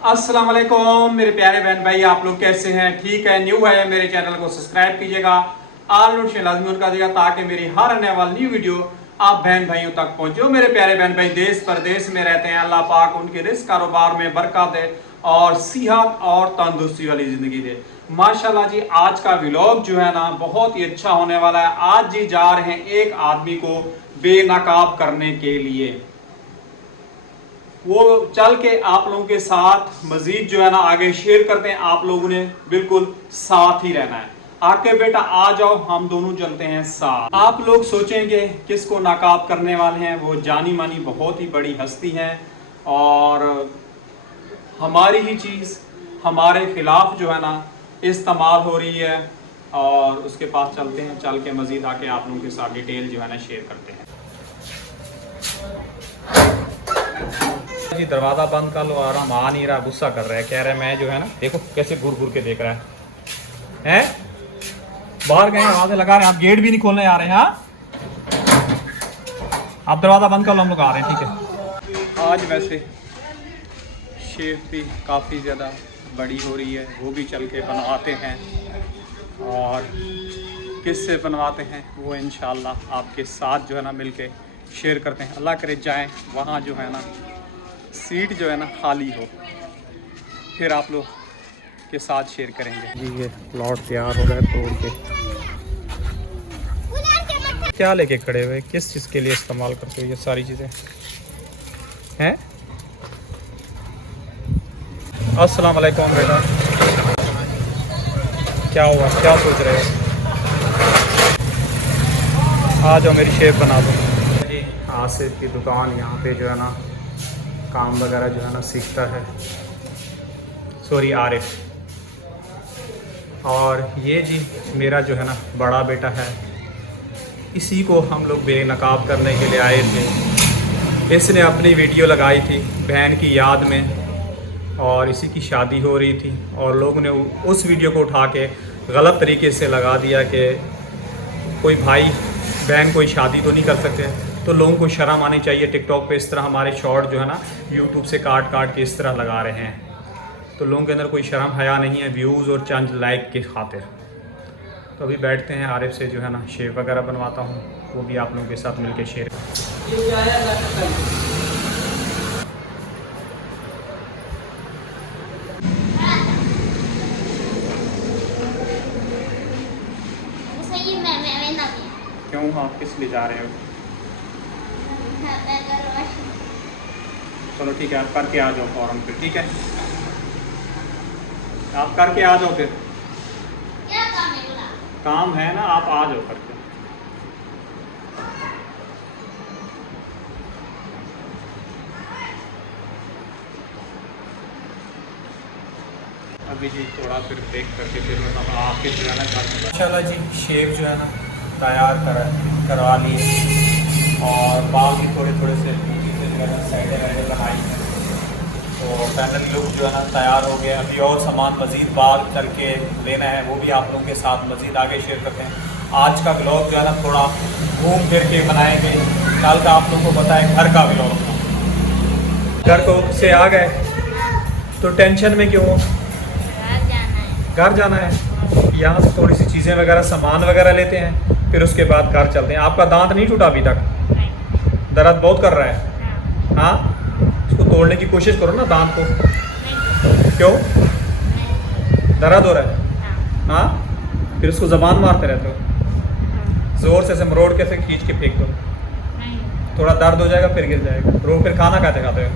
अस्सलाम वालेकुम मेरे प्यारे बहन भाई, आप लोग कैसे हैं? ठीक है, न्यू है मेरे चैनल को सब्सक्राइब कीजिएगा, आल नोटिफिकेशन लाजमी कर दीजिएगा ताकि मेरी हर आने वाली न्यू वीडियो आप बहन भाइयों तक पहुंचे। जो मेरे प्यारे बहन भाई देश परदेश में रहते हैं, अल्लाह पाक उनके रिस्क कारोबार में बरकत दे और सेहत और तंदुरुस्ती वाली जिंदगी दे। माशाल्लाह जी, आज का व्लॉग जो है ना बहुत ही अच्छा होने वाला है। आज जी जा रहे हैं एक आदमी को बेनकाब करने के लिए, वो चल के आप लोगों के साथ मजीद जो है ना आगे शेयर करते हैं। आप लोगों ने बिल्कुल साथ ही रहना है। आके बेटा आ जाओ, हम दोनों चलते हैं साथ। आप लोग सोचेंगे किसको नाकाब करने वाले हैं, वो जानी मानी बहुत ही बड़ी हस्ती हैं और हमारी ही चीज़ हमारे खिलाफ जो है ना इस्तेमाल हो रही है। और उसके पास चलते हैं, चल के मजीद आके आप लोगों के साथ डिटेल जो है ना शेयर करते हैं। जी दरवाज़ा बंद कर लो, आराम आ नहीं रहा, गुस्सा कर रहा है, कह रहा है मैं जो है ना, देखो कैसे घूर घूर के देख रहा है बाहर गए आवाज़ें लगा रहे हैं, आप गेट भी नहीं खोलने आ रहे हैं। हाँ, आप दरवाज़ा बंद कर लो, हम लोग आ रहे हैं, ठीक है। आज वैसे शेफ भी काफ़ी ज़्यादा बड़ी हो रही है, वो भी चल के बनवाते हैं और किससे बनवाते हैं वो इंशाल्लाह आपके साथ जो है ना मिलके शेयर करते हैं। अल्लाह करे जाएं वहाँ जो है ना सीट जो है ना खाली हो, फिर आप लोग के साथ शेयर करेंगे। जी ये प्लॉट तैयार हो रहा है, तोड़ के क्या लेके खड़े हुए, किस चीज़ के लिए इस्तेमाल करते हो ये सारी चीज़ें हैं? अस्सलाम वालेकुम बेटा, क्या हुआ, क्या सोच रहे हो? आ जाओ मेरी शेप बना दो जी। आसिफ की दुकान, यहाँ पे जो है ना काम वगैरह जो है ना सीखता है, सॉरी आरिफ। और ये जी मेरा जो है ना बड़ा बेटा है, इसी को हम लोग बेनकाब करने के लिए आए थे। इसने अपनी वीडियो लगाई थी बहन की याद में और इसी की शादी हो रही थी और लोगों ने उस वीडियो को उठा के गलत तरीके से लगा दिया कि कोई भाई बहन कोई शादी तो नहीं कर सकते। तो लोगों को शर्म आनी चाहिए। टिकटॉक पे इस तरह हमारे शॉर्ट जो है ना यूट्यूब से काट काट के इस तरह लगा रहे हैं, तो लोगों के अंदर कोई शर्म हया नहीं है, व्यूज़ और चंद लाइक के खातिर। तो अभी बैठते हैं, आरिफ से जो है ना शेप वगैरह बनवाता हूँ, वो भी आप लोगों के साथ मिलकर शेयर। क्यों, आप किस लिए जा रहे हो? चलो ठीक है, आप करके आ जाओ फौरन फिर, ठीक है आप करके आ जाओ फिर। क्या काम है? बोला काम है ना, आप आ जाओ करके। अभी जी थोड़ा फिर ब्रेक करके फिर मतलब आपके जो है ना इंशाल्लाह जी शेप जो है ना तैयार करवा लिए और बाल भी थोड़े थोड़े से जो है ना साइडें वाइडें बनाई हैं। तो फाइनल लुक जो है ना तैयार हो गया। अभी और सामान मज़ीद बाल करके लेना है, वो भी आप लोगों के साथ मज़ीद आगे शेयर करते हैं। आज का व्लॉग जो है ना थोड़ा घूम फिर के बनाएंगे, कल का आप लोगों को पता है घर का व्लॉग था। घर को से आ गए तो टेंशन में क्यों? घर जाना है, यहाँ से थोड़ी सी चीज़ें वगैरह सामान वगैरह लेते हैं, फिर उसके बाद घर चलते हैं। आपका दांत नहीं टूटा अभी तक? दर्द बहुत कर रहा है? हाँ, इसको तोड़ने की कोशिश करो ना दांत को। क्यों दर्द हो रहा है? हाँ, फिर उसको ज़बान मारते रहते हो, ज़ोर से मरोड़ के से खींच के फेंक दो, थोड़ा दर्द हो जाएगा फिर गिर जाएगा। रो फिर खाना खाते खाते हो,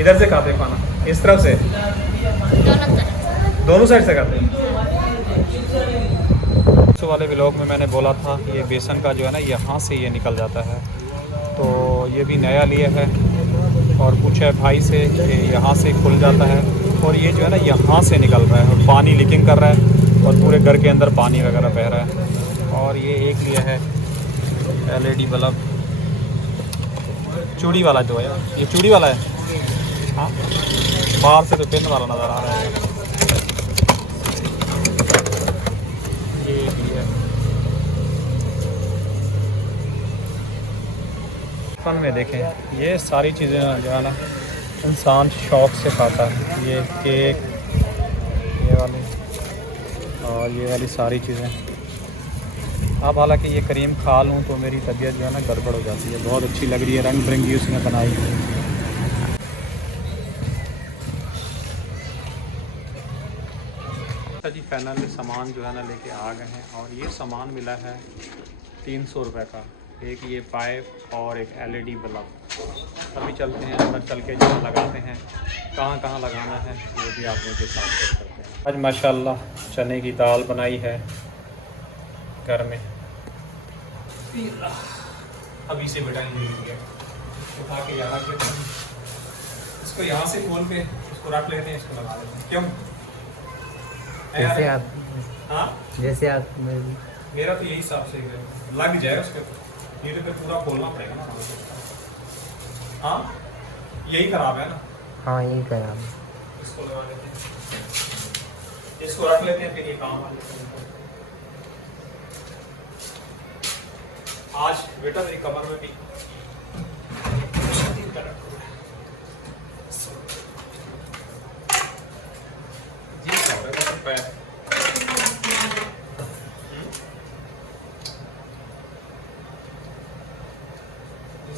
इधर से खाते हो खाना, इस तरफ से, दोनों साइड से खाते हैं। इस वाले व्लॉग में मैंने बोला था ये बेसन का जो है ना यहाँ से ये निकल जाता है, तो ये भी नया लिया है और पूछा है भाई से कि यहाँ से खुल जाता है और ये जो है ना यहाँ से निकल रहा है और पानी लीकिंग कर रहा है और पूरे घर के अंदर पानी वगैरह बह रहा है। और ये एक लिया है LED बल्ब, चूड़ी वाला जो है, ये चूड़ी वाला है। हाँ, बाहर से तो पिन वाला नज़र आ रहा है। ये भी है, फन में देखें ये सारी चीज़ें जो है ना इंसान शौक़ से खाता है। ये केक, ये वाली और ये वाली सारी चीज़ें। अब हालांकि ये करीम खा लूँ तो मेरी तबीयत जो है ना गड़बड़ हो जाती है। बहुत अच्छी लग रही है, रंग बिरंगी उसने बनाई है। अच्छा जी, फाइनली सामान जो है ना लेके आ गए हैं और ये सामान मिला है 300 रुपये का। एक ये पाइप और एक LED बल्ब। अभी चलते हैं अंदर, चल के जो लगाते हैं, कहाँ कहाँ लगाना है वो भी आप लोगों के साथ शेयर करते हैं। आज माशाल्लाह चने की दाल बनाई है घर में। अभी से बेटा ये उठा के यहाँ रख लेते हैं, इसको यहाँ से खोल के इसको रख लेते हैं, इसको लगा लेते हैं। क्यों जैसे आप, हाँ जैसे आप, मेरा तो यही हिसाब से लग जाए उसके, ये तो फिर पूरा खोलना पड़ेगा ना। हाँ यही खराब है ना। हाँ यही खराब। इसको लगा लेते हैं, इसको रख लेते हैं, फिर ये काम आ जाता है। आज बेटा मेरी कमर में भी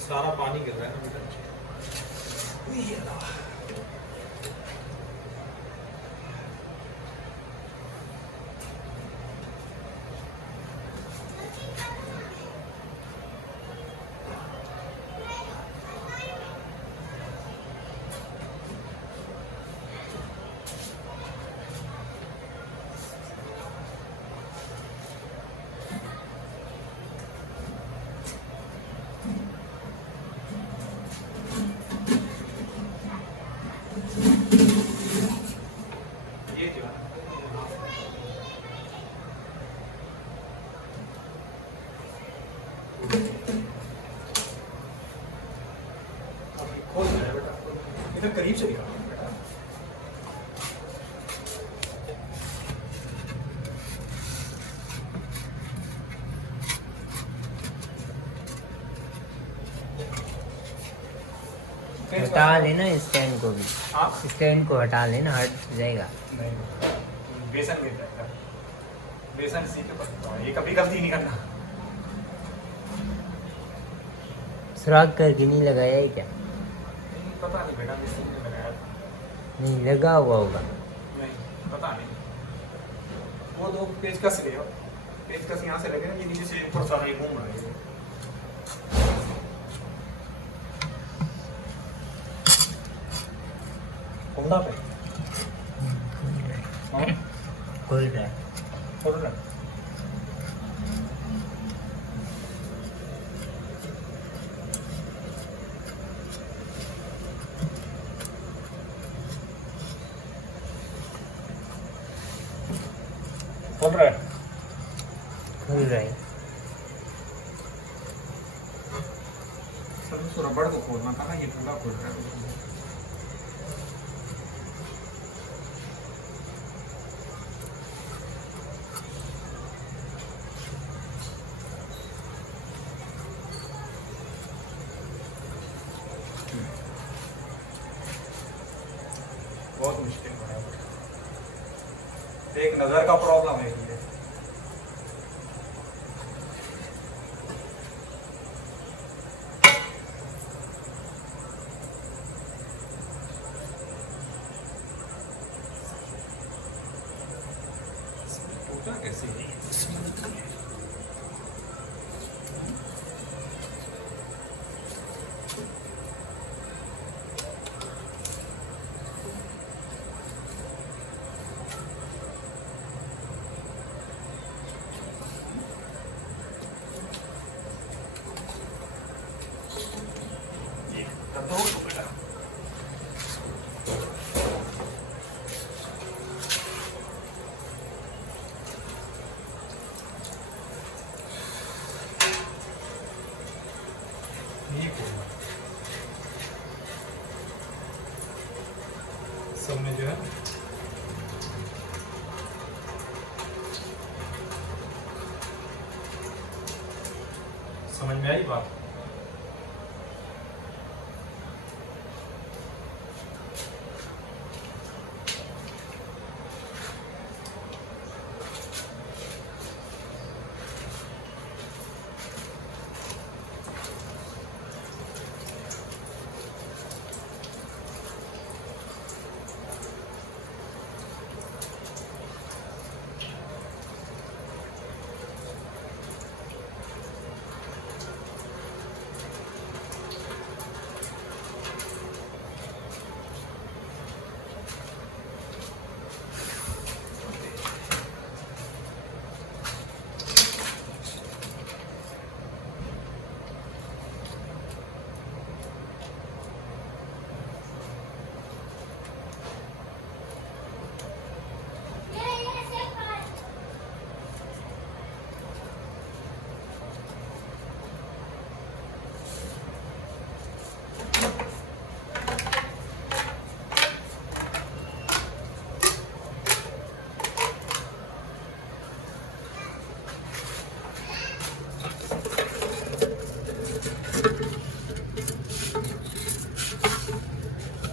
सारा पानी गिर रहा है ना बेटा। इधर करीब से दिखा बेटा। हटा लेना स्टैंड को भी। हाँ स्टैंड को हटा लेना, हट जाएगा। नहीं बेसन गिर जाएगा, बेसन इसी के ऊपर, ये कभी गलती नहीं करना। सुराख करके नहीं लगाया है क्या? पता नहीं बेटा, मिस्त्री ने लगाया नहीं लगा हुआ होगा। नहीं पता नहीं, वो दो पेचकस ले, पेचकस यहाँ से लगे ना, ये नीचे से ऊपर सारा ये घूम रहा है। कुंडा पे खुल रहा है, खोल रहा है। खोल रहा है, खुल रहा है। सब रबड़ को खोलना था ना, ये पूरा खोल रहा है। बहुत मुश्किल हो रहा है, एक नज़र का प्रॉब्लम है ये। टूटा कैसे है? सब में जो है समझ में आई बात।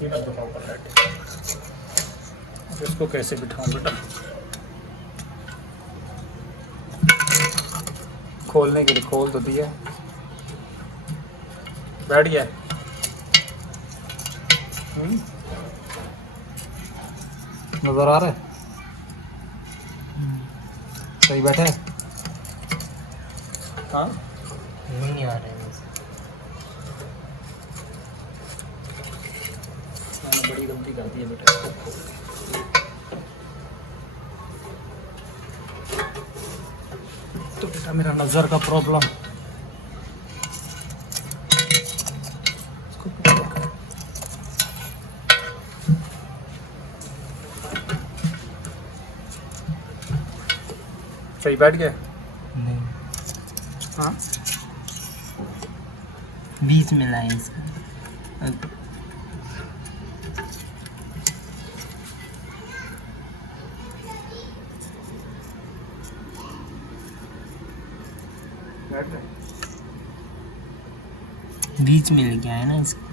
ये मत दिखाओ पकड़ के। अब इसको कैसे बिठाऊं बेटा? खोलने के लिए खोल तो दिया, बैठ गया। नजर आ रहा है? सही बैठे? हाँ नहीं आ रहा है मुझे। मैंने बड़ी गलती कर दी है बेटा। तो बेटा मेरा नज़र का प्रॉब्लम, सही बैठ गया? नहीं, हाँ बीच में लाए इसका। बैठ गया। बीच में लेके आए ना इसको।